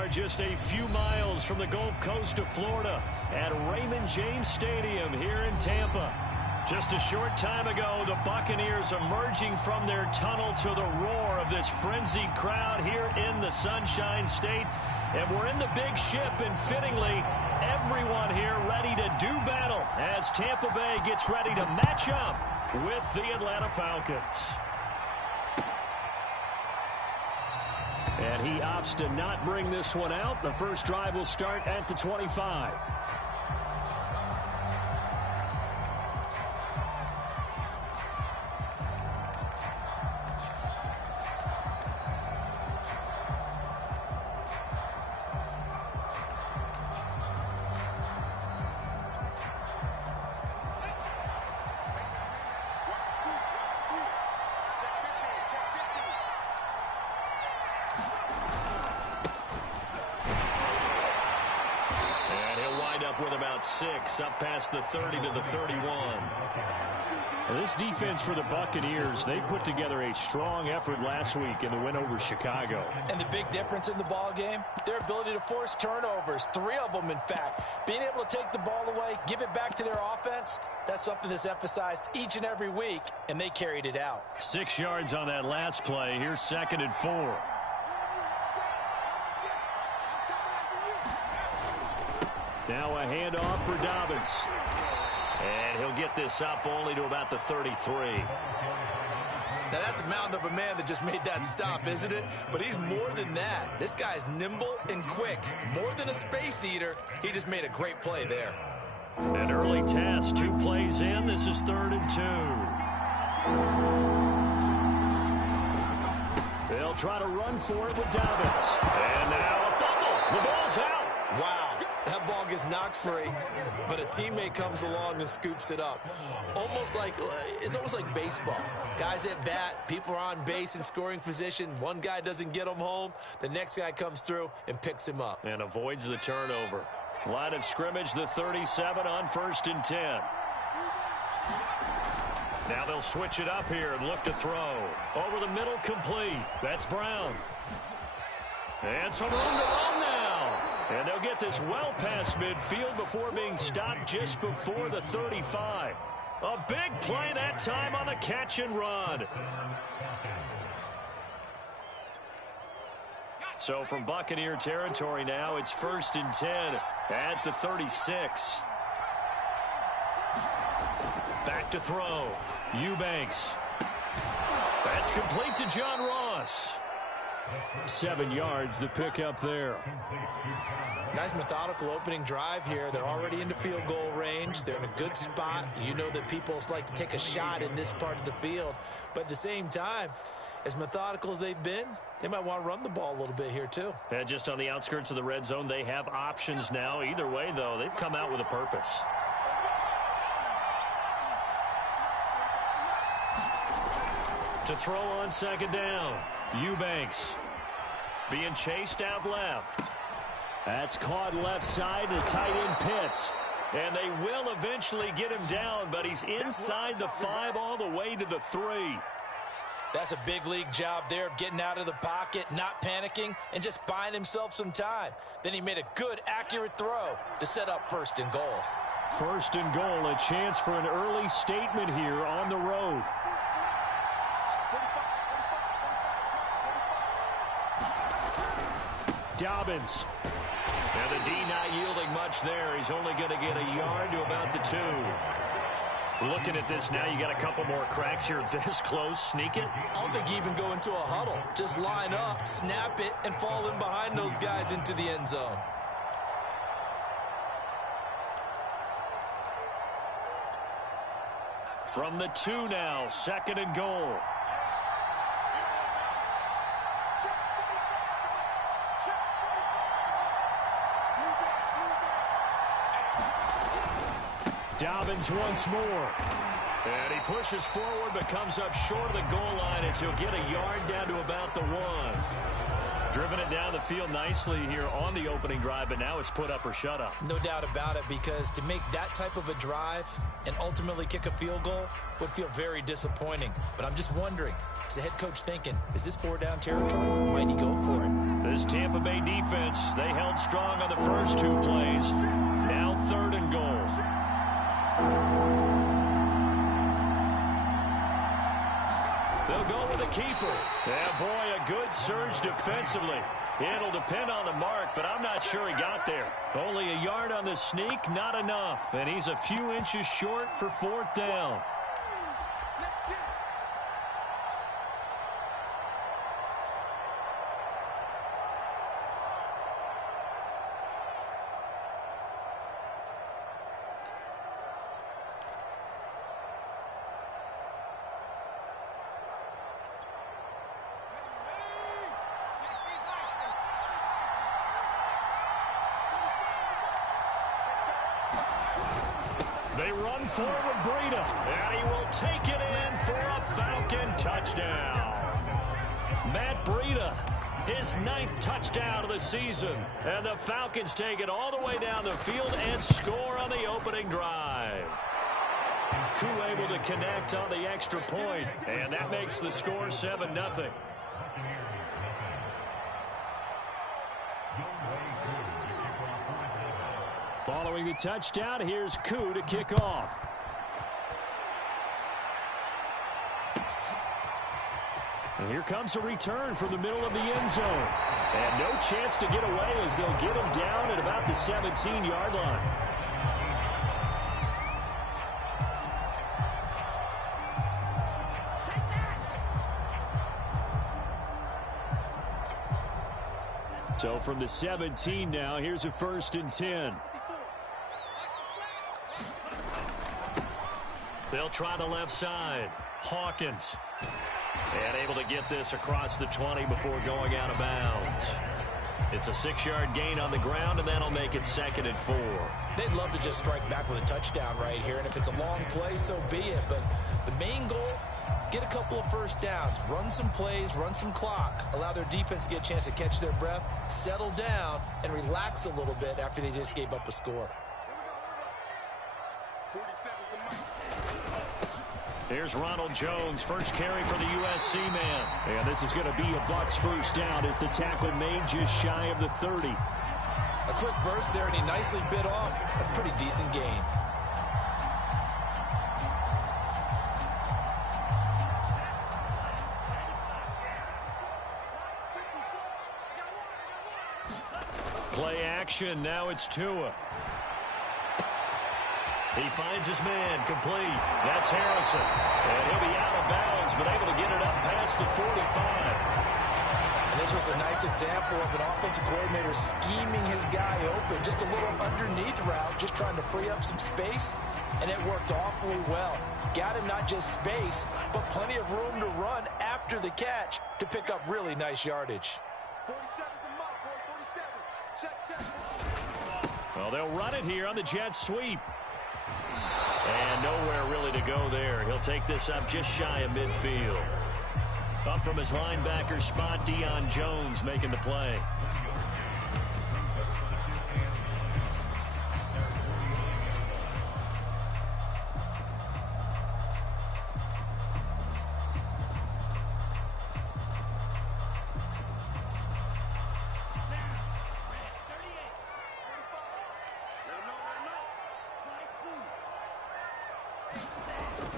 are just a few miles from the Gulf Coast of Florida at Raymond James Stadium here in Tampa. Just a short time ago, the Buccaneers emerging from their tunnel to the roar of this frenzied crowd here in the Sunshine State. And we're in the big ship, and fittingly, everyone here ready to do battle as Tampa Bay gets ready to match up with the Atlanta Falcons. And he opts to not bring this one out. The first drive will start at the 25. With about 6 up past the 30 to the 31. Well, this defense for the Buccaneers, they put together a strong effort last week in the win over Chicago. And the big difference in the ball game, their ability to force turnovers, 3 of them in fact. Being able to take the ball away, give it back to their offense, that's something that's emphasized each and every week, and they carried it out. 6 yards on that last play. Here's 2nd and 4. Now a handoff for Dobbins. And he'll get this up only to about the 33. Now that's a mountain of a man that just made that stop, isn't it? But he's more than that. This guy's nimble and quick. More than a space eater. He just made a great play there. An early task, 2 plays in. This is 3rd and 2. They'll try to run for it with Dobbins. And now a fumble. The ball's out. Wow. That ball gets knocked free, but a teammate comes along and scoops it up. It's almost like baseball. Guys at bat, people are on base in scoring position. One guy doesn't get him home. The next guy comes through and picks him up. And avoids the turnover. Line of scrimmage, the 37 on 1st and 10. Now they'll switch it up here and look to throw. Over the middle, complete. That's Brown. And some room to run now. And they'll get this well past midfield before being stopped just before the 35. A big play that time on the catch and run. So from Buccaneer territory now, it's 1st and 10 at the 36. Back to throw. Eubanks. That's complete to John Ross. 7 yards, the pickup there. Nice methodical opening drive here. They're already into field goal range. They're in a good spot. You know that people like to take a shot in this part of the field. But at the same time, as methodical as they've been, they might want to run the ball a little bit here too. And just on the outskirts of the red zone, they have options now. Either way, though, they've come out with a purpose. To throw on 2nd down. Eubanks being chased out left. That's caught left side. The tight end Pitts. And they will eventually get him down, but he's inside the 5 all the way to the 3. That's a big league job there of getting out of the pocket, not panicking, and just buying himself some time. Then he made a good, accurate throw to set up 1st and goal. 1st and goal, a chance for an early statement here on the road. Dobbins. And the D not yielding much there. He's only going to get a yard to about the 2. Looking at this now, you got a couple more cracks here this close. Sneak it. I don't think you even go into a huddle. Just line up, snap it, and fall in behind those guys into the end zone. From the 2 now, 2nd and goal. Dobbins once more. And he pushes forward but comes up short of the goal line as he'll get a yard down to about the 1. Driven it down the field nicely here on the opening drive, but now it's put up or shut up. No doubt about it, because to make that type of a drive and ultimately kick a field goal would feel very disappointing. But I'm just wondering, is the head coach thinking, is this 4-down territory? Might he go for it? This Tampa Bay defense, they held strong on the first 2 plays. Now 3rd and goal. They'll go with the keeper. Yeah, boy, a good surge defensively. It'll depend on the mark, but I'm not sure he got there. Only a yard on the sneak, not enough. And he's a few inches short for 4th down. They run forward, Breida, and he will take it in for a Falcon touchdown. Matt Breida, his 9th touchdown of the season, and the Falcons take it all the way down the field and score on the opening drive. Koo able to connect on the extra point, and that makes the score 7-0. Following the touchdown, here's Koo to kick off. And here comes a return from the middle of the end zone. And no chance to get away as they'll get him down at about the 17-yard line. So from the 17 now, here's a 1st and 10. They'll try the left side. Hawkins. And able to get this across the 20 before going out of bounds. It's a 6-yard gain on the ground, and that'll make it 2nd and 4. They'd love to just strike back with a touchdown right here, and if it's a long play, so be it. But the main goal, get a couple of first downs, run some plays, run some clock, allow their defense to get a chance to catch their breath, settle down, and relax a little bit after they just gave up a score. Here's Ronald Jones, first carry for the USC man. And this is going to be a Bucs first down as the tackle made just shy of the 30. A quick burst there, and he nicely bit off a pretty decent gain. Play action, now it's Tua. He finds his man, complete. That's Harrison. And he'll be out of bounds, but able to get it up past the 45. And this was a nice example of an offensive coordinator scheming his guy open. Just a little underneath route, just trying to free up some space, and it worked awfully well. Got him not just space, but plenty of room to run after the catch to pick up really nice yardage. 47's the mark, boy, 47. Check. Well, they'll run it here on the jet sweep. And nowhere really to go there. He'll take this up just shy of midfield. Up from his linebacker spot, Deion Jones making the play.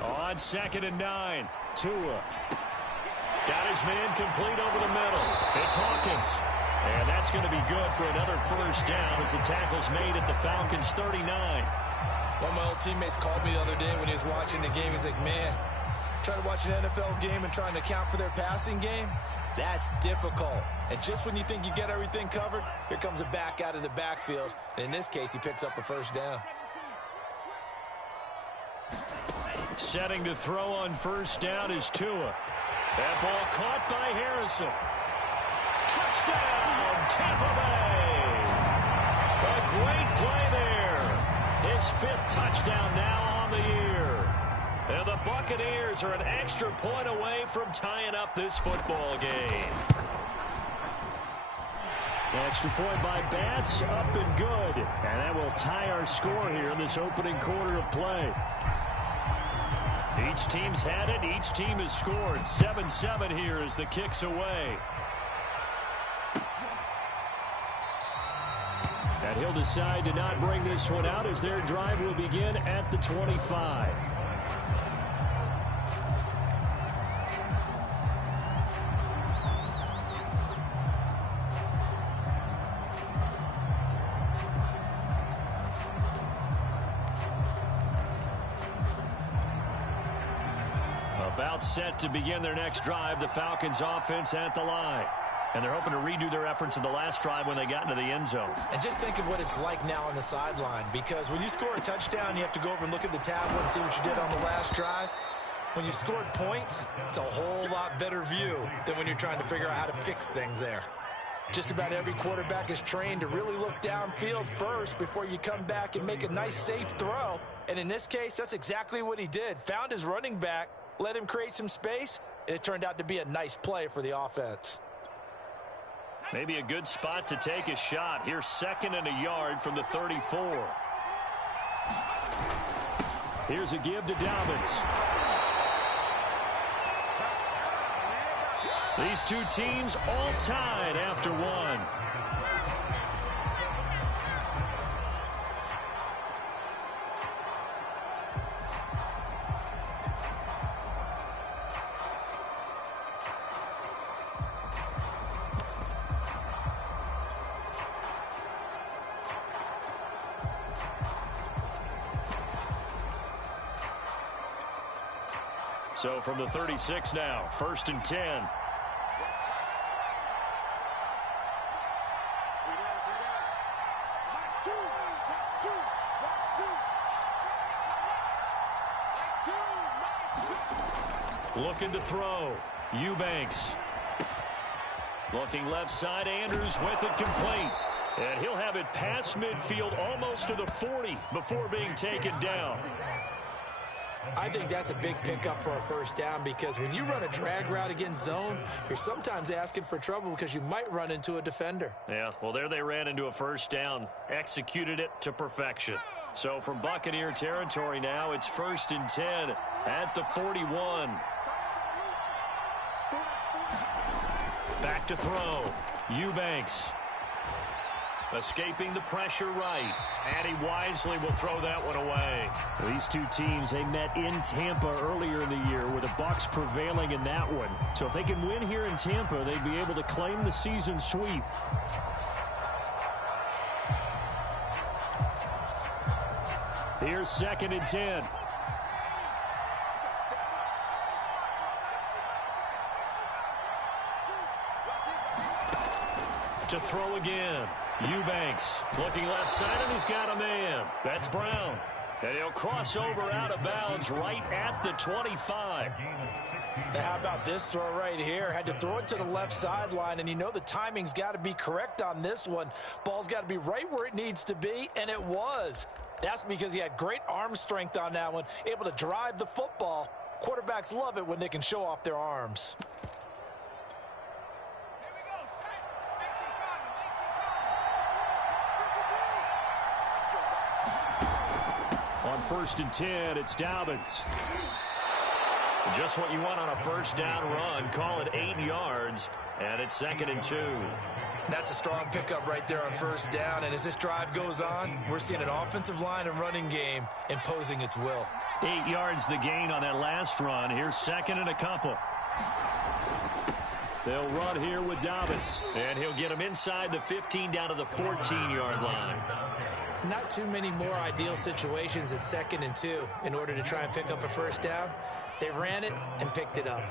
On 2nd and 9, Tua got his man complete over the middle. It's Hawkins. And that's going to be good for another first down as the tackle's made at the Falcons' 39. One of my old teammates called me the other day when he was watching the game. He's like, man, trying to watch an NFL game and trying to account for their passing game, that's difficult. And just when you think you get everything covered, here comes a back out of the backfield. And in this case, he picks up a first down. Setting to throw on first down is Tua. That ball caught by Harrison. Touchdown, Tampa Bay. A great play there. His 5th touchdown now on the year. And the Buccaneers are an extra point away from tying up this football game. Extra point by Bass, up and good. And that will tie our score here in this opening quarter of play. Each team's had it. Each team has scored. 7-7 here as the kick's away. And he'll decide to not bring this one out as their drive will begin at the 25. About set to begin their next drive, the Falcons offense at the line. And they're hoping to redo their efforts in the last drive when they got into the end zone. And just think of what it's like now on the sideline, because when you score a touchdown, you have to go over and look at the tablet and see what you did on the last drive. When you scored points, it's a whole lot better view than when you're trying to figure out how to fix things there. Just about every quarterback is trained to really look downfield first before you come back and make a nice, safe throw. And in this case, that's exactly what he did. Found his running back, let him create some space, and it turned out to be a nice play for the offense. Maybe a good spot to take a shot. Here's 2nd and a yard from the 34. Here's a give to Dobbins. These two teams all tied after one. So from the 36 now, 1st and 10. Looking to throw. Eubanks. Looking left side. Andrews with it complete. And he'll have it past midfield almost to the 40 before being taken down. I think that's a big pickup for a first down, because when you run a drag route against zone, you're sometimes asking for trouble because you might run into a defender. Yeah, well, there they ran into a first down, executed it to perfection. So from Buccaneer territory now, it's 1st and 10 at the 41. Back to throw. Eubanks. Escaping the pressure right. And he wisely will throw that one away. These two teams, they met in Tampa earlier in the year with the Bucs prevailing in that one. So if they can win here in Tampa, they'd be able to claim the season sweep. Here's 2nd and 10. To throw again. Eubanks looking left side, and he's got a man. That's Brown. And he'll cross over out of bounds right at the 25. Now, how about this throw right here? Had to throw it to the left sideline, and you know the timing's got to be correct on this one. Ball's got to be right where it needs to be, and it was. That's because he had great arm strength on that one, able to drive the football. Quarterbacks love it when they can show off their arms. On 1st and 10, it's Dobbins. Just what you want on a first down run. Call it 8 yards, and it's 2nd and 2. That's a strong pickup right there on first down, and as this drive goes on, we're seeing an offensive line and running game imposing its will. 8 yards the gain on that last run. Here's 2nd and a couple. They'll run here with Dobbins, and he'll get him inside the 15 down to the 14-yard line. Not too many more ideal situations at 2nd and 2 in order to try and pick up a first down. They ran it and picked it up.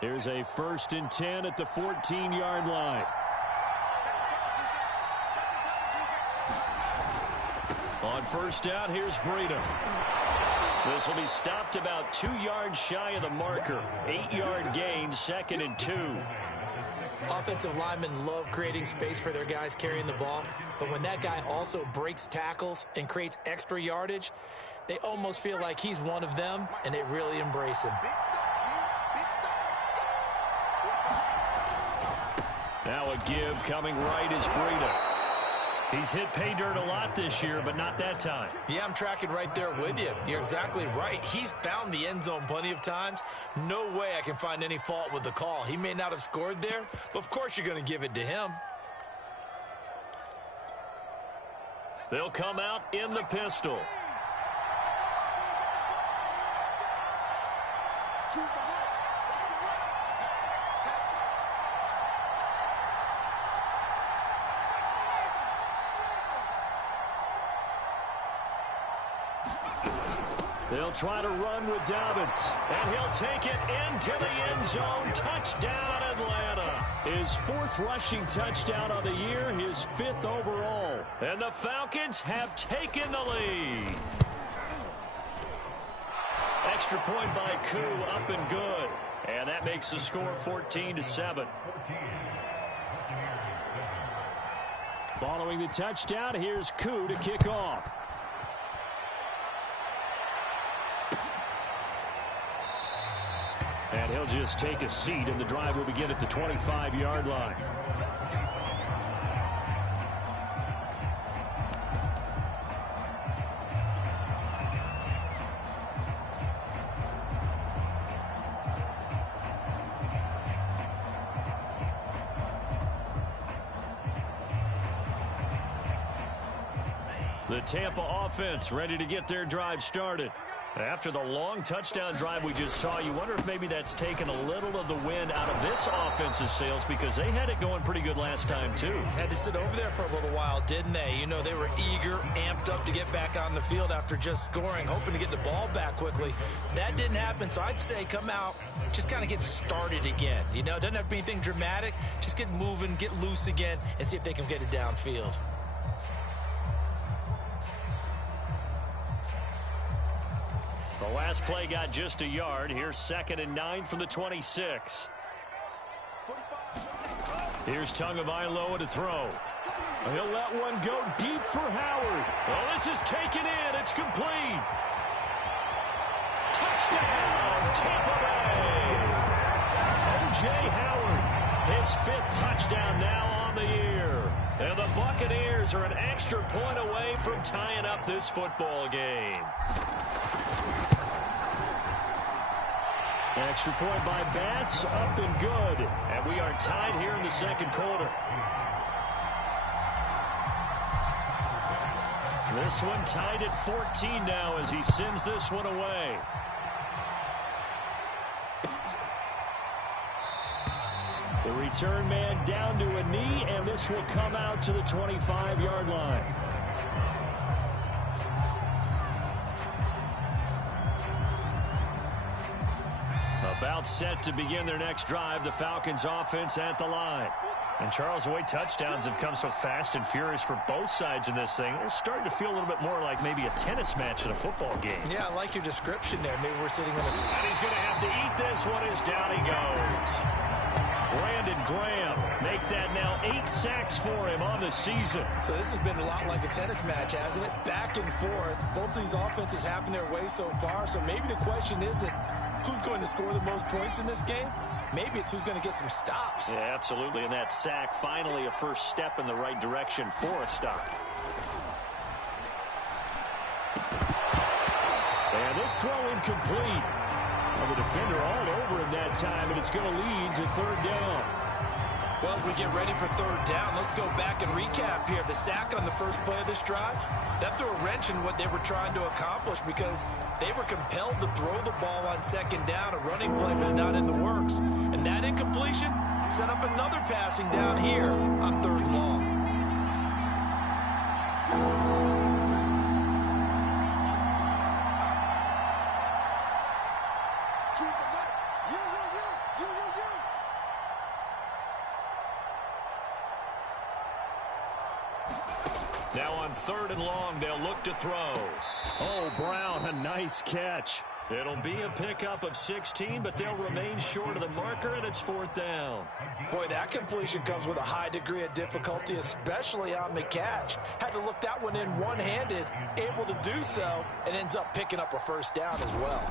Here's a 1st and 10 at the 14-yard line. On first down, here's Breida. This will be stopped about 2 yards shy of the marker. 8-yard gain, 2nd and 2. Offensive linemen love creating space for their guys carrying the ball, but when that guy also breaks tackles and creates extra yardage, they almost feel like he's one of them, and they really embrace him. Now a give coming right is Breida. He's hit pay dirt a lot this year, but not that time. Yeah, I'm tracking right there with you. You're exactly right. He's found the end zone plenty of times. No way I can find any fault with the call. He may not have scored there, but of course you're going to give it to him. They'll come out in the pistol. They'll try to run with Dobbins, and he'll take it into the end zone. Touchdown, Atlanta. His 4th rushing touchdown of the year, his 5th overall. And the Falcons have taken the lead. Extra point by Koo, up and good. And that makes the score 14-7. Following the touchdown, here's Koo to kick off. And he'll just take a seat, and the drive will begin at the 25-yard line. The Tampa offense ready to get their drive started. After the long touchdown drive we just saw, you wonder if maybe that's taken a little of the wind out of this offense's sails, because they had it going pretty good last time, too. Had to sit over there for a little while, didn't they? You know, they were eager, amped up to get back on the field after just scoring, hoping to get the ball back quickly. That didn't happen, so I'd say come out, just kind of get started again. You know, it doesn't have to be anything dramatic. Just get moving, get loose again, and see if they can get it downfield. The last play got just a yard. Here's 2nd and 9 from the 26. Here's Tagovailoa to throw. He'll let one go deep for Howard. Well, this is taken in. It's complete. Touchdown, Tampa Bay. O.J. Howard, his 5th touchdown now on the year. And the Buccaneers are an extra point away from tying up this football game. Extra point by Bass, up and good. And we are tied here in the 2nd quarter. This one tied at 14 now as he sends this one away. The return man down to a knee, and this will come out to the 25-yard line. About set to begin their next drive, the Falcons offense at the line. And Charles, the way touchdowns have come so fast and furious for both sides in this thing, it's starting to feel a little bit more like maybe a tennis match in a football game. Yeah, I like your description there. Maybe we're sitting in a... And he's going to have to eat this one as down he goes. Brandon Graham, make that now 8 sacks for him on the season. So this has been a lot like a tennis match, hasn't it? Back and forth. Both of these offenses having their way so far. So maybe the question isn't who's going to score the most points in this game. Maybe it's who's going to get some stops. Yeah, absolutely. And that sack, finally a first step in the right direction for a stop. And this throw incomplete. Well, the defender all over him that time, and it's going to lead to 3rd down. Well, as we get ready for 3rd down, let's go back and recap here. The sack on the first play of this drive, that threw a wrench in what they were trying to accomplish because they were compelled to throw the ball on 2nd down. A running play was not in the works. And that incompletion set up another passing down here on 3rd and long. Now on 3rd and long, they'll look to throw. Oh, Brown, a nice catch. It'll be a pickup of 16, but they'll remain short of the marker, and it's 4th down. Boy, that completion comes with a high degree of difficulty, especially on the catch. Had to look that one in one-handed, able to do so, and ends up picking up a 1st down as well.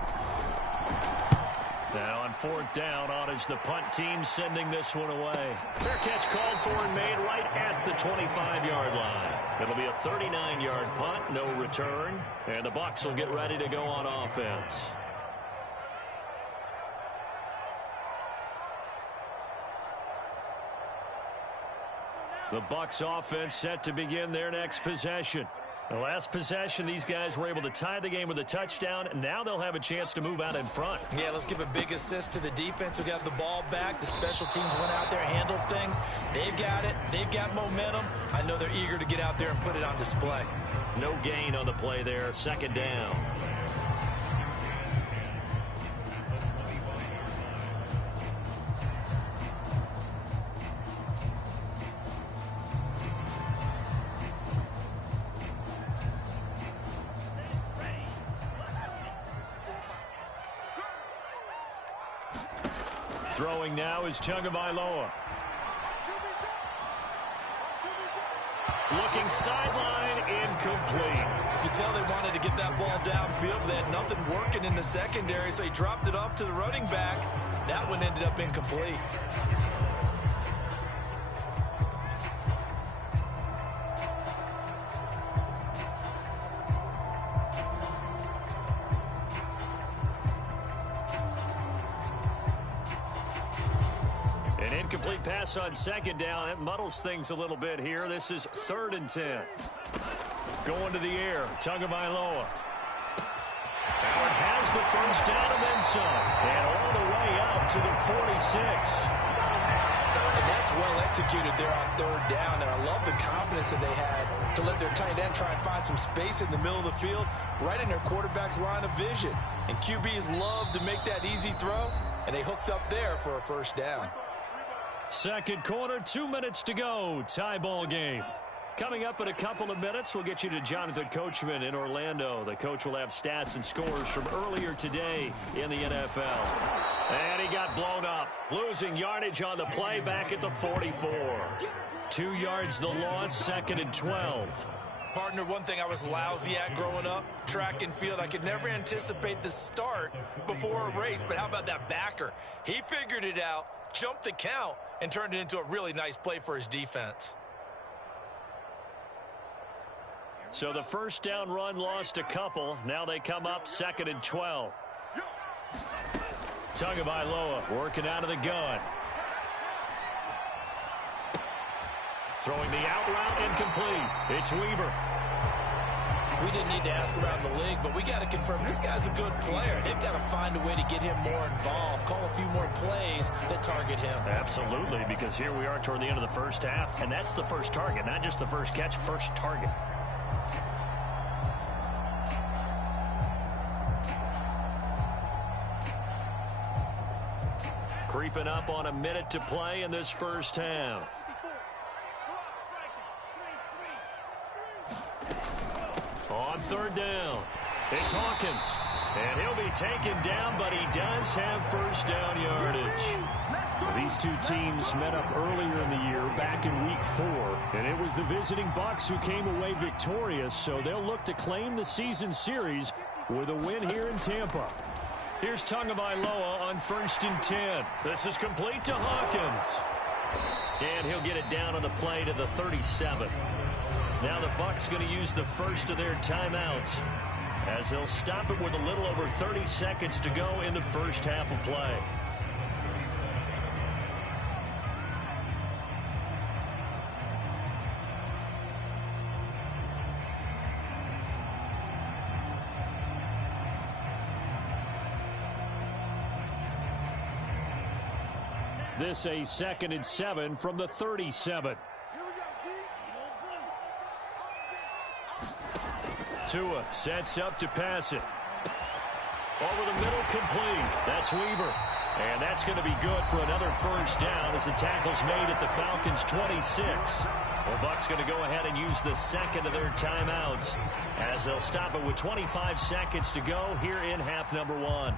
Now on fourth down, on is the punt team sending this one away. Fair catch called for and made right at the 25-yard line. It'll be a 39-yard punt, no return, and the Bucs will get ready to go on offense. The Bucs offense set to begin their next possession. The last possession, these guys were able to tie the game with a touchdown, and now they'll have a chance to move out in front. Yeah, let's give a big assist to the defense who got the ball back. The special teams went out there, handled things. They've got it. They've got momentum. I know they're eager to get out there and put it on display. No gain on the play there, second down. Throwing now is Tagovailoa. Looking sideline, incomplete. You could tell they wanted to get that ball downfield, but they had nothing working in the secondary, so he dropped it off to the running back. That one ended up incomplete. Incomplete pass on second down. That muddles things a little bit here. This is 3rd and 10. Going to the air. Tagovailoa. Howard has the first down and then some. And all the way out to the 46. And that's well executed there on 3rd down. And I love the confidence that they had to let their tight end try and find some space in the middle of the field, right in their quarterback's line of vision. And QBs love to make that easy throw, and they hooked up there for a first down. Second quarter, 2 minutes to go. Tie ball game. Coming up in a couple of minutes, we'll get you to Jonathan Coachman in Orlando. The coach will have stats and scores from earlier today in the NFL. And he got blown up. Losing yardage on the play back at the 44. 2 yards the loss, 2nd and 12. Partner, one thing I was lousy at growing up, track and field. I could never anticipate the start before a race, but how about that backer? He figured it out, jumped the count, and turned it into a really nice play for his defense. So the first down run lost a couple. Now they come up 2nd and 12. Tagovailoa working out of the gun. Throwing the out route, incomplete. It's Weaver. We didn't need to ask around the league, but we got to confirm this guy's a good player. They've got to find a way to get him more involved, call a few more plays that target him. Absolutely, because here we are toward the end of the first half, and that's the first target, not just the first catch, first target. Creeping up on a minute to play in this first half. On 3rd down, it's Hawkins. And he'll be taken down, but he does have first down yardage. These two teams met up earlier in the year, back in Week 4. And it was the visiting Bucs who came away victorious, so they'll look to claim the season series with a win here in Tampa. Here's Tagovailoa on 1st and 10. This is complete to Hawkins. And he'll get it down on the play to the 37. Now the Bucs going to use the first of their timeouts as they'll stop it with a little over 30 seconds to go in the first half of play. This a 2nd and 7 from the 37. Tua sets up to pass it. Over the middle, complete. That's Weaver. And that's going to be good for another first down as the tackle's made at the Falcons' 26. The Bucs going to go ahead and use the second of their timeouts as they'll stop it with 25 seconds to go here in half number 1.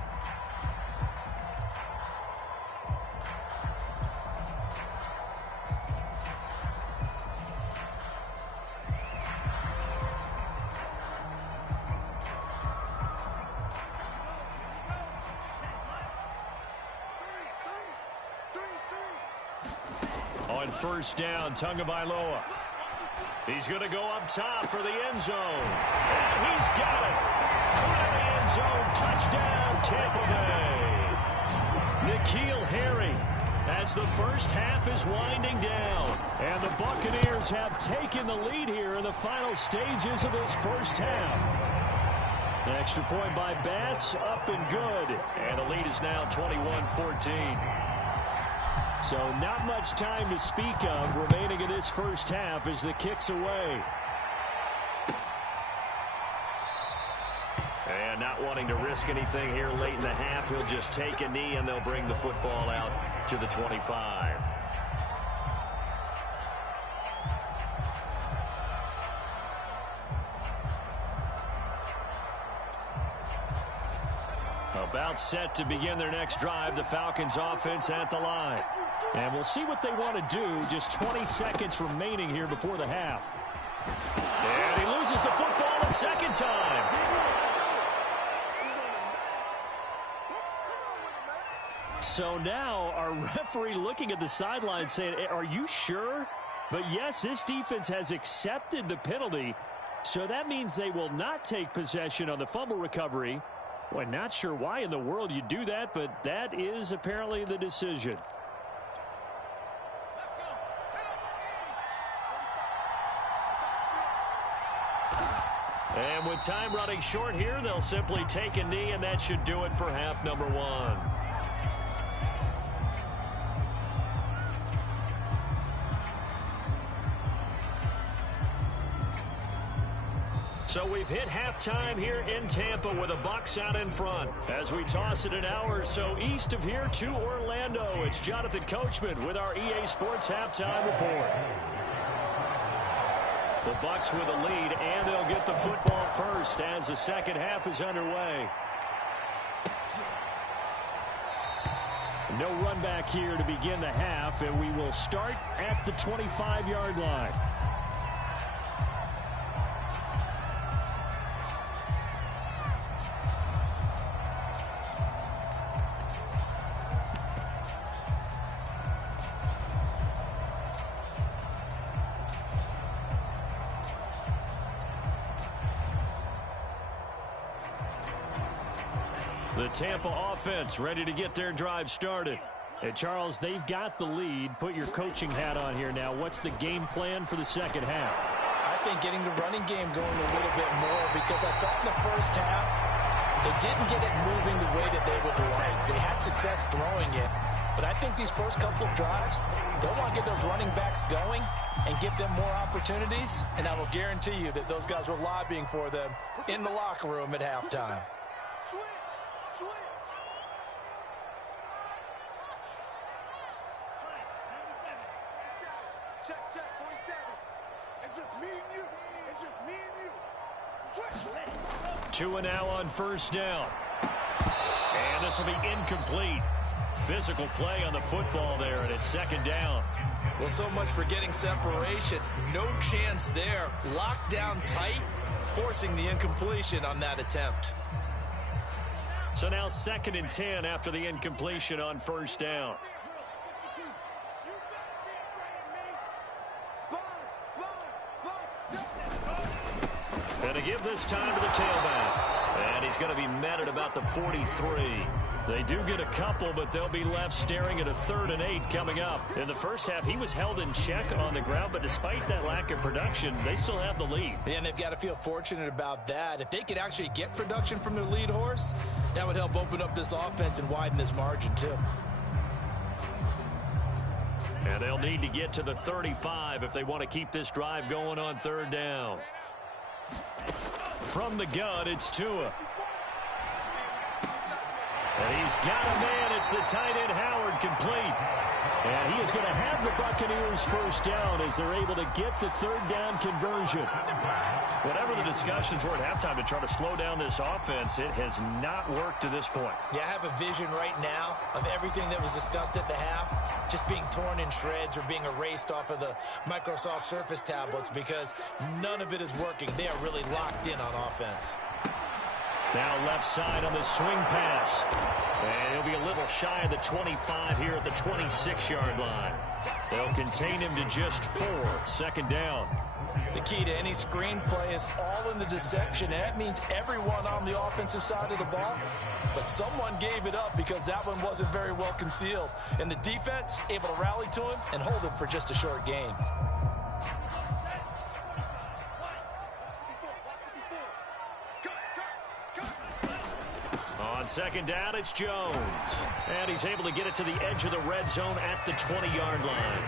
On first down, Tagovailoa. He's going to go up top for the end zone. And he's got it. Caught in the end zone. Touchdown, Tampa Bay. N'Keal Harry as the first half is winding down. And the Buccaneers have taken the lead here in the final stages of this first half. An extra point by Bass, up and good. And the lead is now 21-14. So not much time to speak of remaining in this first half as the kick's away. And not wanting to risk anything here late in the half, he'll just take a knee and they'll bring the football out to the 25. About set to begin their next drive, the Falcons offense at the line. And we'll see what they want to do. Just 20 seconds remaining here before the half. And he loses the football a second time. So now our referee looking at the sideline saying, are you sure? But yes, this defense has accepted the penalty. So that means they will not take possession on the fumble recovery. Well, not sure why in the world you do that, but that is apparently the decision. And with time running short here, they'll simply take a knee, and that should do it for half number one. So we've hit halftime here in Tampa with the Bucs out in front. As we toss it an hour or so east of here to Orlando, it's Jonathan Coachman with our EA Sports Halftime Report. The Bucs with a lead, and they'll get the football first as the second half is underway. No run back here to begin the half, and we will start at the 25-yard line. The Tampa offense ready to get their drive started. And Charles, they've got the lead. Put your coaching hat on here now. What's the game plan for the second half? I think getting the running game going a little bit more, because I thought in the first half they didn't get it moving the way that they would like. They had success throwing it. But I think these first couple of drives, they'll want to get those running backs going and give them more opportunities. And I will guarantee you that those guys were lobbying for them in the locker room at halftime. Switch. Check, 47. It's just me and you. It's just me and you. Switch. 2 and now on first down. And this will be incomplete. Physical play on the football there, and it's second down. Well, so much for getting separation. No chance there. Locked down tight, forcing the incompletion on that attempt. So now 2nd and 10 after the incompletion on first down. And to give this time to the tailback. And he's going to be met at about the 43. They do get a couple, but they'll be left staring at a 3rd and 8 coming up. In the first half, he was held in check on the ground, but despite that lack of production, they still have the lead. And they've got to feel fortunate about that. If they could actually get production from their lead horse, that would help open up this offense and widen this margin too. And they'll need to get to the 35 if they want to keep this drive going on 3rd down. From the gun, it's Tua. And he's got a man. It's the tight end, Howard, complete. And he is going to have the Buccaneers first down as they're able to get the 3rd down conversion. Whatever the discussions were at halftime to try to slow down this offense, it has not worked to this point. Yeah, I have a vision right now of everything that was discussed at the half just being torn in shreds or being erased off of the Microsoft Surface tablets, because none of it is working. They are really locked in on offense. Now left side on the swing pass. And he'll be a little shy of the 25 here at the 26-yard line. They'll contain him to just 4. Second down. The key to any screen play is all in the deception. And that means everyone on the offensive side of the ball. But someone gave it up because that one wasn't very well concealed. And the defense able to rally to him and hold him for just a short gain. On second down, it's Jones. And he's able to get it to the edge of the red zone at the 20-yard line.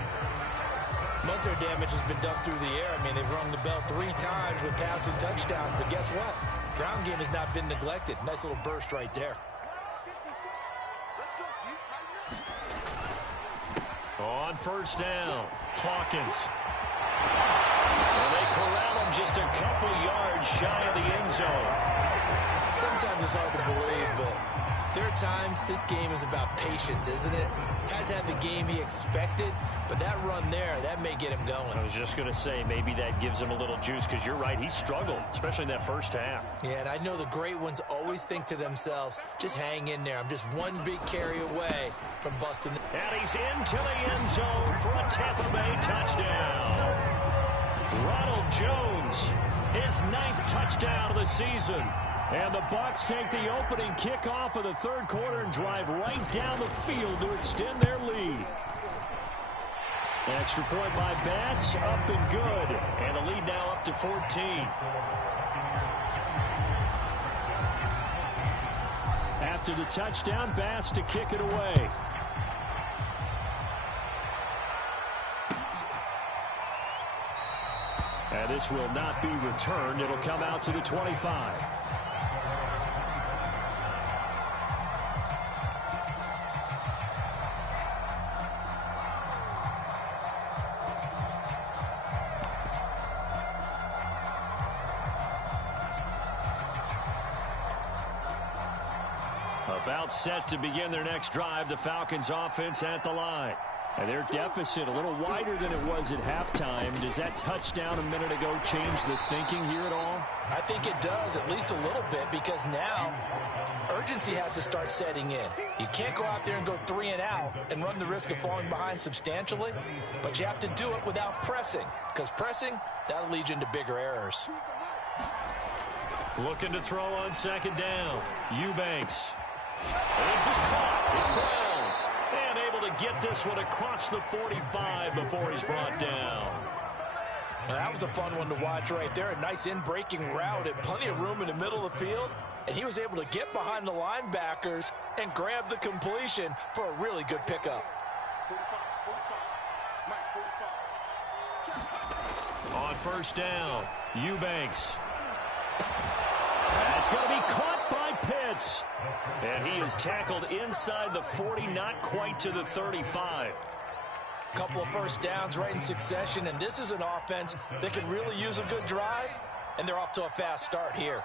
Most of their damage has been done through the air. I mean, they've rung the bell 3 times with passing touchdowns. But guess what? Ground game has not been neglected. Nice little burst right there. On first down, Hawkins. And they corral him just a couple yards shy of the end zone. Sometimes it's hard to believe, but there are times this game is about patience, isn't it? Guys had the game he expected, but that run there, that may get him going. I was just going to say, maybe that gives him a little juice, because you're right, he struggled, especially in that first half. Yeah, and I know the great ones always think to themselves, just hang in there. I'm just one big carry away from busting. And he's into the end zone for a Tampa Bay touchdown. Ronald Jones, his 9th touchdown of the season. And the Bucs take the opening kickoff of the third quarter and drive right down the field to extend their lead. Extra point by Bass, up and good. And the lead now up to 14. After the touchdown, Bass to kick it away. And this will not be returned. It'll come out to the 25. About set to begin their next drive, the Falcons offense at the line. And their deficit a little wider than it was at halftime. Does that touchdown a minute ago change the thinking here at all? I think it does, at least a little bit, because now urgency has to start setting in. You can't go out there and go 3 and out and run the risk of falling behind substantially, but you have to do it without pressing, because pressing, that'll lead you into bigger errors. Looking to throw on second down. Eubanks. This is caught. It's Brown. And able to get this one across the 45 before he's brought down. Now, that was a fun one to watch right there. A nice in-breaking route and plenty of room in the middle of the field. And he was able to get behind the linebackers and grab the completion for a really good pickup. On first down, Eubanks. That's going to be caught by Pitts. And he is tackled inside the 40, not quite to the 35. Couple of first downs right in succession, and this is an offense that can really use a good drive, and they're off to a fast start here.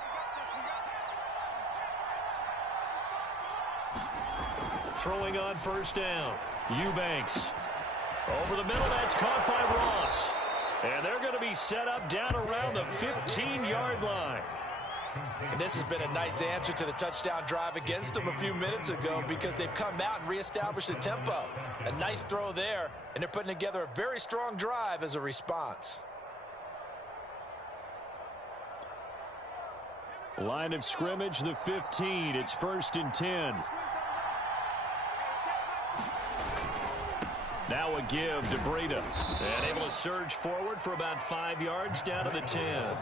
Throwing on first down, Eubanks. Over the middle, that's caught by Ross. And they're going to be set up down around the 15-yard line. And this has been a nice answer to the touchdown drive against them a few minutes ago, because they've come out and reestablished the tempo. A nice throw there, and they're putting together a very strong drive as a response. Line of scrimmage, the 15. It's 1st and 10. Now a give to Breida. And able to surge forward for about 5 yards down to the 10.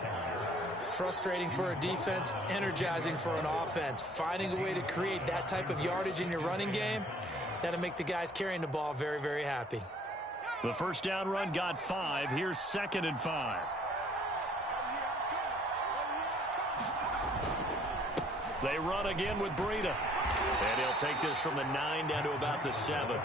Frustrating for a defense, energizing for an offense. Finding a way to create that type of yardage in your running game, that'll make the guys carrying the ball very, very happy. The first down run got 5. Here's 2nd and 5. They run again with Breida. And he'll take this from the 9 down to about the 7.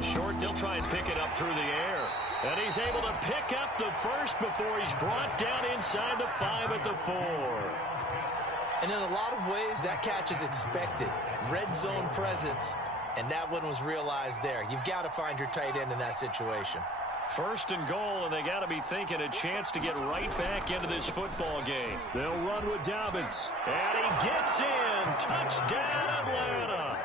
Short, they'll try and pick it up through the air. And he's able to pick up the first before he's brought down inside the 5 at the 4. And in a lot of ways, that catch is expected. Red zone presence. And that one was realized there. You've got to find your tight end in that situation. First and goal, and they got to be thinking a chance to get right back into this football game. They'll run with Dobbins. And he gets in. Touchdown, Atlanta.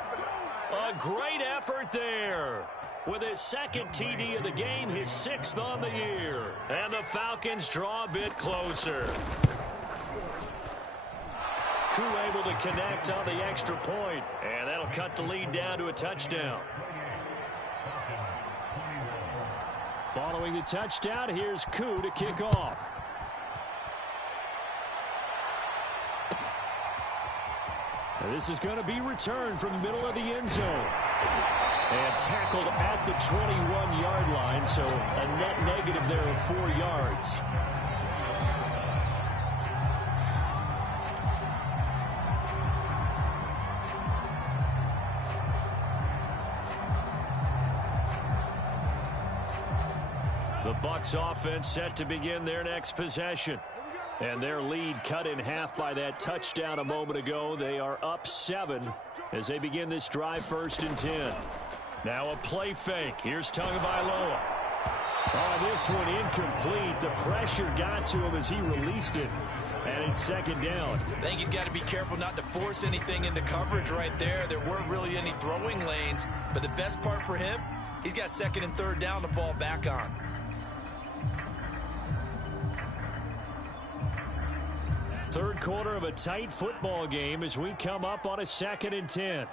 A great effort there. With his second TD of the game, his 6th on the year. And the Falcons draw a bit closer. Crew able to connect on the extra point. And that'll cut the lead down to a touchdown. Following the touchdown, here's Koo to kick off. And this is going to be returned from the middle of the end zone. And tackled at the 21-yard line, so a net negative there of 4 yards. The Bucs offense set to begin their next possession. And their lead cut in half by that touchdown a moment ago. They are up 7 as they begin this drive, 1st and 10. Now a play fake. Here's Tagovailoa. Oh, this one incomplete. The pressure got to him as he released it. And it's 2nd down. I think he's got to be careful not to force anything into coverage right there. There weren't really any throwing lanes. But the best part for him, he's got 2nd and 3rd down to fall back on. Third quarter of a tight football game as we come up on a 2nd and 10.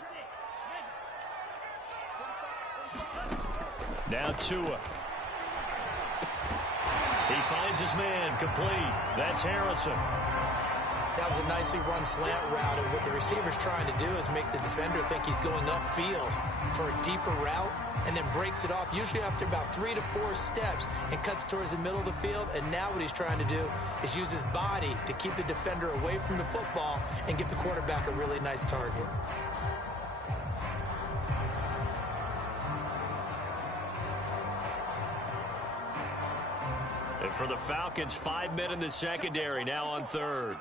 Now Tua. He finds his man complete. That's Harrison. That was a nicely run slant route, and what the receiver's trying to do is make the defender think he's going upfield for a deeper route, and then breaks it off, usually after about 3 to 4 steps, and cuts towards the middle of the field. And now what he's trying to do is use his body to keep the defender away from the football and give the quarterback a really nice target. And for the Falcons, 5 men in the secondary, now on 3rd.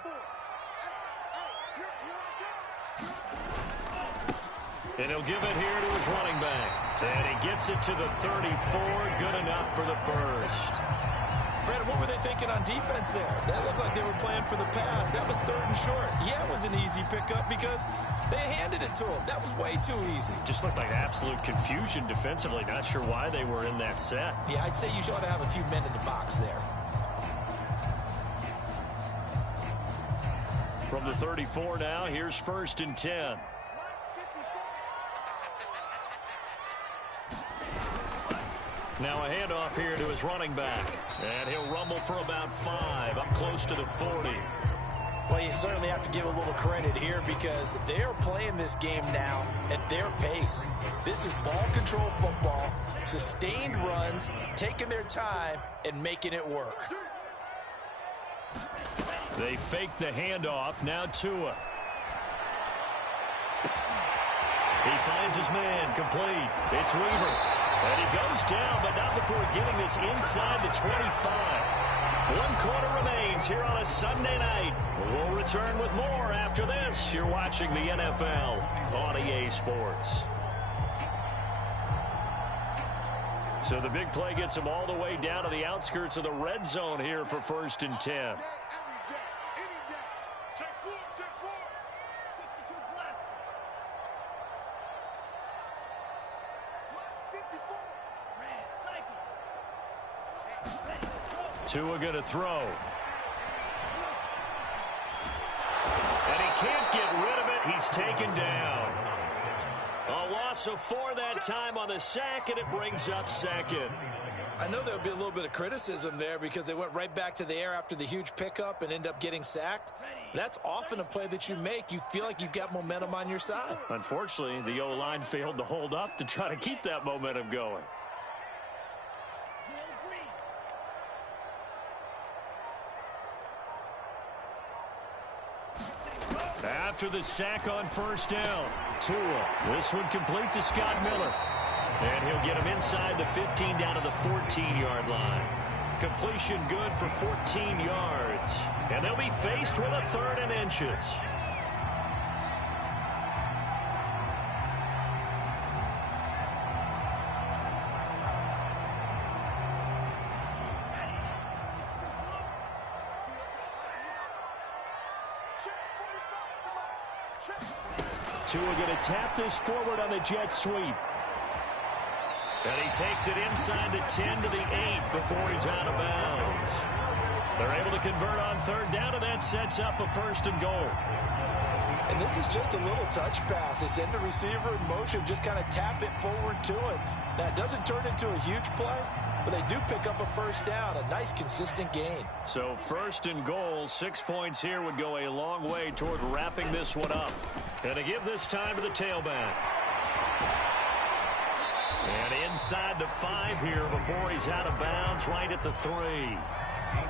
And he'll give it here to his running back. And he gets it to the 34. Good enough for the 1st. Brandon, what were they thinking on defense there? That looked like they were playing for the pass. That was 3rd and short. Yeah, it was an easy pickup because they handed it to him. That was way too easy. Just looked like absolute confusion defensively. Not sure why they were in that set. Yeah, I'd say you ought to have a few men in the box there. From the 34 now, here's 1st and 10. Now a handoff here to his running back. And he'll rumble for about 5, up close to the 40. Well, you certainly have to give a little credit here because they're playing this game now at their pace. This is ball control football, sustained runs, taking their time, and making it work. They fake the handoff. Now Tua. He finds his man complete. It's Weaver. And he goes down, but not before getting this inside the 25. 1 quarter remains here on a Sunday night. We'll return with more after this. You're watching the NFL on EA Sports. So the big play gets him all the way down to the outskirts of the red zone here for 1st and 10. Tua going to throw. And he can't get rid of it. He's taken down. A loss of 4 that time on the sack, and it brings up 2nd. I know there would be a little bit of criticism there because they went right back to the air after the huge pickup and end up getting sacked. That's often a play that you make. You feel like you've got momentum on your side. Unfortunately, the O-line failed to hold up to try to keep that momentum going. After the sack on 1st down, Tua. This one complete to Scott Miller. And he'll get him inside the 15 down to the 14-yard line. Completion good for 14 yards. And they'll be faced with a 3rd and inches. Tua going to tap this forward on the jet sweep. And he takes it inside the 10 to the 8 before he's out of bounds. They're able to convert on third down, and that sets up a 1st and goal. And this is just a little touch pass. They send the receiver in motion, just kind of tap it forward to him. That doesn't turn into a huge play, but they do pick up a 1st down, a nice consistent gain. So 1st and goal, 6 points here would go a long way toward wrapping this one up. And to give this time to the tailback. And inside the 5 here before he's out of bounds, right at the 3.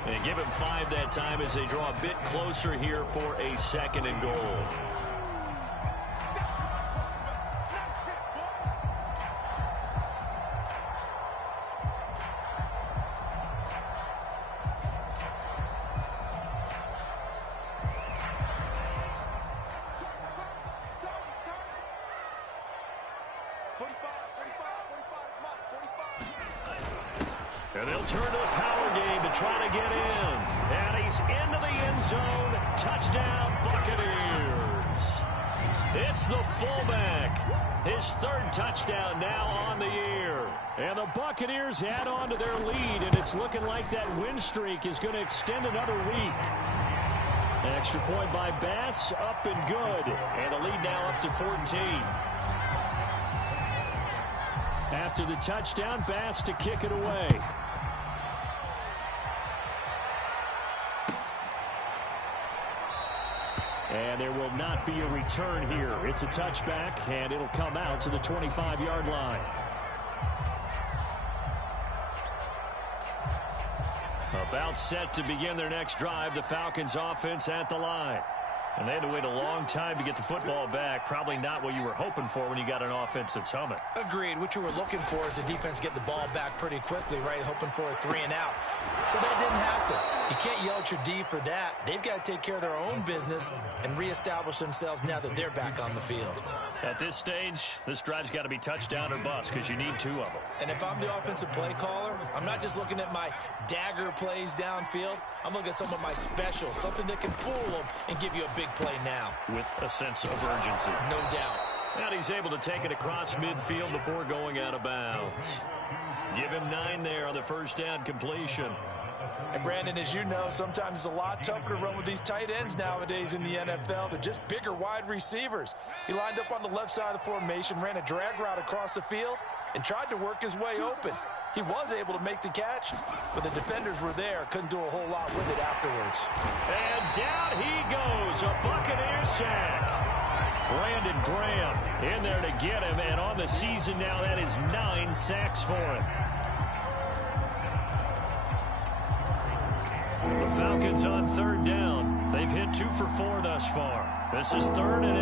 And give him 5 that time as they draw a bit closer here for a 2nd and goal. And they'll turn to the power game to try to get in. And he's into the end zone. Touchdown, Buccaneers. It's the fullback. His 3rd touchdown now on the year. And the Buccaneers add on to their lead, and it's looking like that win streak is going to extend another week. An extra point by Bass, up and good. And the lead now up to 14. After the touchdown, Bass to kick it away. And there will not be a return here. It's a touchback, and it'll come out to the 25-yard line. About set to begin their next drive, the Falcons offense at the line. And they had to wait a long time to get the football back. Probably not what you were hoping for when you got an offense that's humming. Agreed. What you were looking for is the defense get the ball back pretty quickly, right? Hoping for a 3 and out. So that didn't happen. You can't yell at your D for that. They've got to take care of their own business and reestablish themselves now that they're back on the field. At this stage, this drive's got to be touchdown or bust because you need 2 of them. And if I'm the offensive play caller, I'm not just looking at my dagger plays downfield. I'm looking at some of my specials, something that can fool them and give you a big play now. With a sense of urgency. No doubt. And he's able to take it across midfield before going out of bounds. Give him 9 there on the 1st down completion. And Brandon, as you know, sometimes it's a lot tougher to run with these tight ends nowadays in the NFL. They're just bigger wide receivers. He lined up on the left side of the formation, ran a drag route across the field, and tried to work his way open. He was able to make the catch, but the defenders were there. Couldn't do a whole lot with it afterwards. And down he goes. A Buccaneers sack. Brandon Graham in there to get him. And on the season now, that is 9 sacks for him. The Falcons on 3rd down. They've hit 2 for 4 thus far. This is 3rd and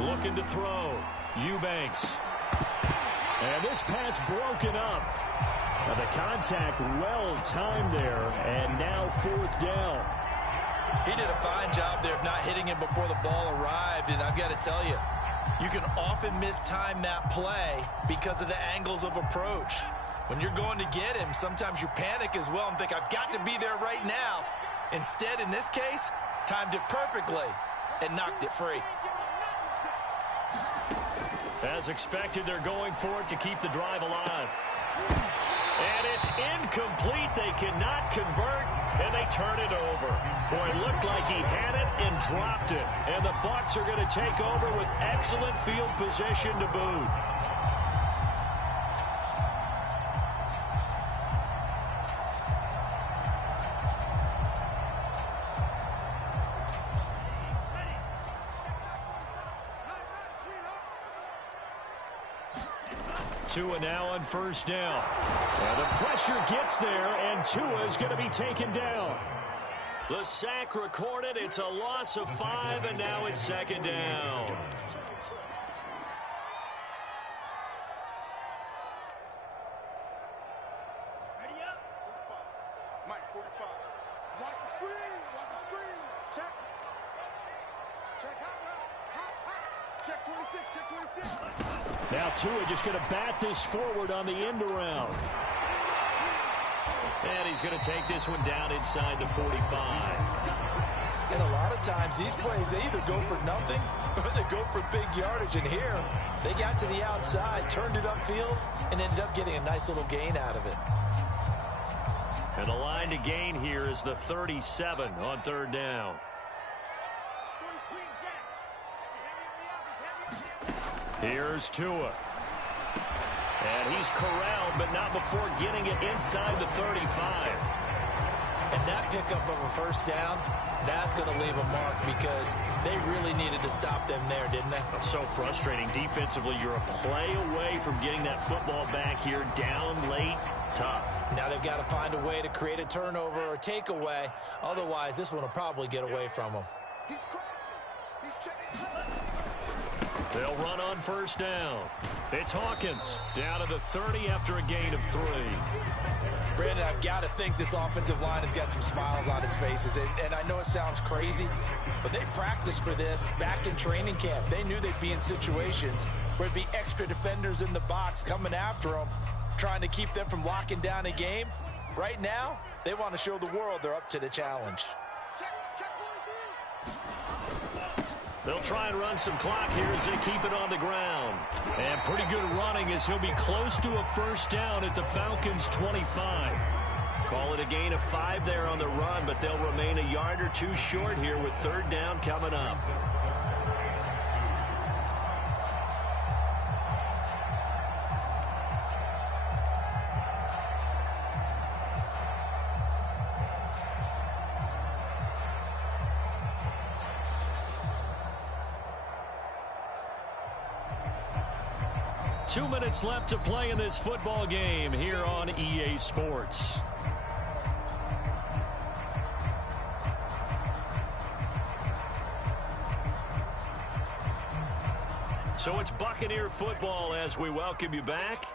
8. Looking to throw. Eubanks. And this pass broken up. Now the contact well timed there. And now 4th down. He did a fine job there of not hitting him before the ball arrived. And I've got to tell you, you can often mistime that play because of the angles of approach. When you're going to get him, sometimes you panic as well and think, I've got to be there right now. Instead, in this case, timed it perfectly and knocked it free. As expected, they're going for it to keep the drive alive. And it's incomplete. They cannot convert, and they turn it over. Boy, it looked like he had it and dropped it. And the Bucs are going to take over with excellent field position to boot. Tua now on 1st down. And the pressure gets there, and Tua is going to be taken down. The sack recorded. It's a loss of 5, and now it's 2nd down. Ready up. Mike, 45. Watch the screen. Watch the screen. Check. Check hot. Check 26. Check 26. Now Tua just going to bat this forward on the end around. And he's going to take this one down inside the 45. And a lot of times these plays, they either go for nothing or they go for big yardage. And here, they got to the outside, turned it upfield, and ended up getting a nice little gain out of it. And the line to gain here is the 37 on third down. Here's Tua. And he's corralled, but not before getting it inside the 35. And that pickup of a first down, that's going to leave a mark because they really needed to stop them there, didn't they? So frustrating. Defensively, you're a play away from getting that football back here. Down late, tough. Now they've got to find a way to create a turnover or takeaway. Otherwise, this one will probably get away from them. He's crossing. He's checking. They'll run on first down. It's Hawkins down to the 30 after a gain of 3. Brandon, I've got to think this offensive line has got some smiles on its faces. And I know it sounds crazy, but they practiced for this back in training camp. They knew they'd be in situations where there'd be extra defenders in the box coming after them, trying to keep them from locking down a game. Right now, they want to show the world they're up to the challenge. They'll try and run some clock here as they keep it on the ground. And pretty good running as he'll be close to a first down at the Falcons' 25. Call it a gain of 5 there on the run, but they'll remain a yard or 2 short here with third down coming up. Two minutes left to play in this football game here on EA Sports. So it's Buccaneer football as we welcome you back.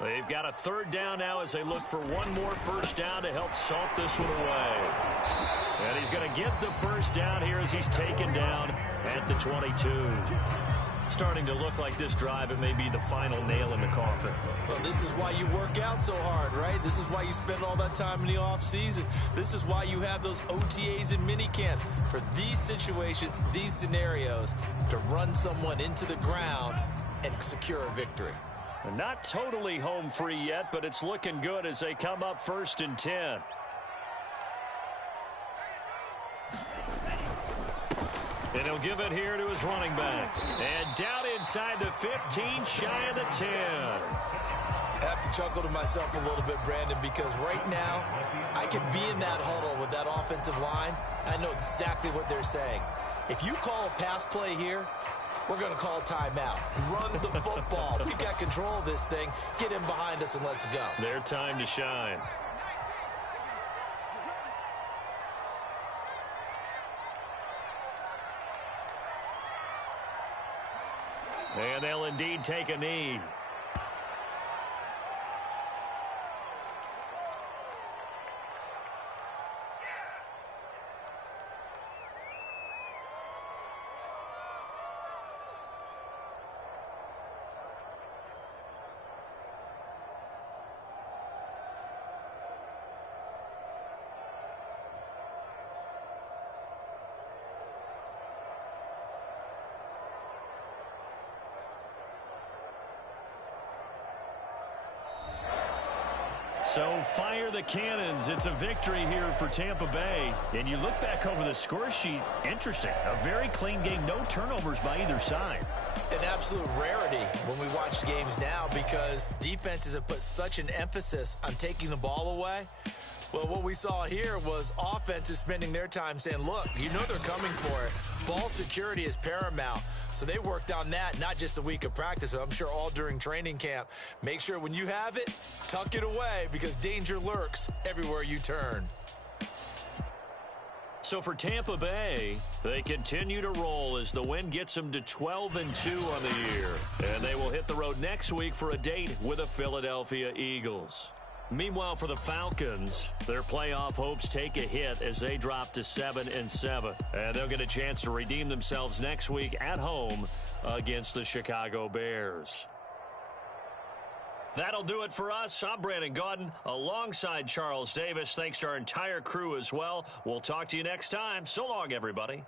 They've got a third down now as they look for one more first down to help salt this one away. And he's going to get the first down here as he's taken down at the 22. Starting to look like this drive, it may be the final nail in the coffin. Well, this is why you work out so hard, right? This is why you spend all that time in the offseason. This is why you have those OTAs and mini camps for these situations, these scenarios, to run someone into the ground and secure a victory. Not totally home free yet, but it's looking good as they come up 1st and 10. And he'll give it here to his running back. And down inside the 15, shy of the 10. I have to chuckle to myself a little bit, Brandon, because right now I can be in that huddle with that offensive line. I know exactly what they're saying. If you call a pass play here, we're going to call timeout. Run the football. We've got control of this thing. Get in behind us and let's go. Their time to shine. And they'll indeed take a knee. So fire the cannons. It's a victory here for Tampa Bay. And you look back over the score sheet, interesting. A very clean game, no turnovers by either side. An absolute rarity when we watch games now because defenses have put such an emphasis on taking the ball away. Well, what we saw here was offenses spending their time saying, look, you know they're coming for it. Ball security is paramount. So they worked on that, not just a week of practice, but I'm sure all during training camp. Make sure when you have it, tuck it away because danger lurks everywhere you turn. So for Tampa Bay, they continue to roll as the win gets them to 12-2 on the year. And they will hit the road next week for a date with the Philadelphia Eagles. Meanwhile, for the Falcons, their playoff hopes take a hit as they drop to 7-7. And they'll get a chance to redeem themselves next week at home against the Chicago Bears. That'll do it for us. I'm Brandon Gaudin alongside Charles Davis. Thanks to our entire crew as well. We'll talk to you next time. So long, everybody.